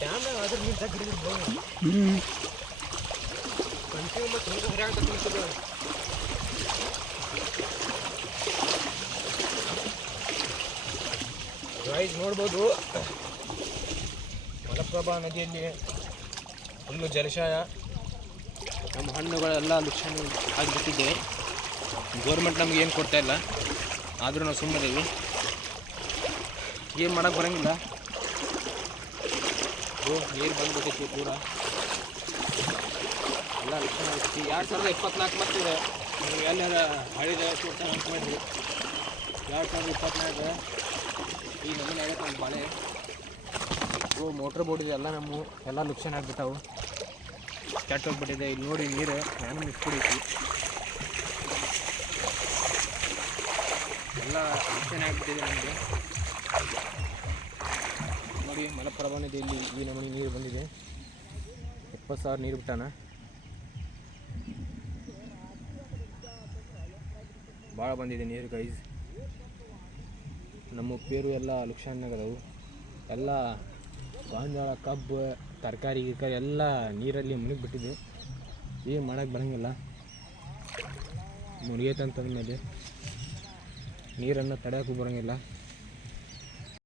ಡ್ಯಾಮ್ನಾಗ ಅದ್ರ ನೀರು ತಗ್ಗಿಡಿದ್ರು ಕಂಟಿನ್ಯೂ ಮತ್ತು ಹಿಂಗೆ ಹೊರಗೆ ತಗ್ಗಿರ್ತದೆ. ಗೈಸ್ ನೋಡ್ಬೋದು ಮಲಪ್ರಭಾ ನದಿಯಲ್ಲಿ ಫುಲ್ಲು ಜಲಾಶಯ. ನಮ್ಮ ಹಣ್ಣುಗಳೆಲ್ಲ ಲುಕ್ಷಣ ಆಗಿಬಿಟ್ಟಿದೆ. ಗೋರ್ಮೆಂಟ್ ನಮ್ಗೆ ಏನು ಕೊಡ್ತಾ ಇಲ್ಲ, ಆದರೂ ನಾವು ಸುಮ್ಮನಿದ್ದೀವಿ, ಏನು ಮಾಡೋಕ್ಕೆ ಬರೋಂಗಿಲ್ಲ. ನೀರು ಬಂದ್ಬಿಟ್ಟಿತ್ತು ಪೂರ, ಎಲ್ಲ ಲಕ್ಷಣ ಆಗ್ತೈತಿ. 2024 ಮತ್ತಿದೆ ನೀವು ಎಲ್ಲಾರ ಹಳಿದ ಕೊಡ್ತಾರೆ ಅಂತ ಮಾಡಿರಿ. 2024 ಈ ನಮೂನೆ ಆಗೈತೆ ನಮ್ಮ ಬಾಳೆ. ಮೋಟ್ರ್ ಬೋರ್ಡ್ ಇದೆ, ಎಲ್ಲ ನಮ್ಮ ಎಲ್ಲ ಲುಕ್ಷಣ ಆಗ್ಬಿಟ್ಟವು, ಕೆಟ್ಟ ಹೋಗ್ಬಿಟ್ಟಿದೆ. ಇಲ್ಲಿ ನೋಡಿ ನೀರು ನಾನು ಮಿಸ್ಬಿಡೈತಿ, ಎಲ್ಲ ಲುಕ್ಷಣ ಆಗ್ಬಿಟ್ಟಿದೆ ನಮಗೆ. ನೋಡಿ ಮಲಪ್ರಭಾ ನದಿಯಲ್ಲಿ ಈ ನಮೂನೆ ನೀರು ಬಂದಿದೆ. 70,000 ನೀರು ಬಿಟ್ಟಾನ. ಭಾಳ ಬಂದಿದೆ ನೀರು ಗೈಸ್. ನಮ್ಮ ಪೇರು ಎಲ್ಲ ಲುಕ್ಷಾನಾಗದವು. ಎಲ್ಲ ಗಾಂಜಾಳ, ಕಬ್ಬು, ತರಕಾರಿ ಗಿರ್ಕಾರಿ ಎಲ್ಲ ನೀರಲ್ಲಿ ಮುಳುಗಿಬಿಟ್ಟಿದೆ. ಏನು ಮಾಡೋಕ್ಕೆ ಬರೋಂಗಿಲ್ಲ. ಮುಳುಗೈತಂತಂದ ಮೇಲೆ ನೀರನ್ನು ತಡೆಯೋಕ್ಕೂ ಬರೋಂಗಿಲ್ಲ.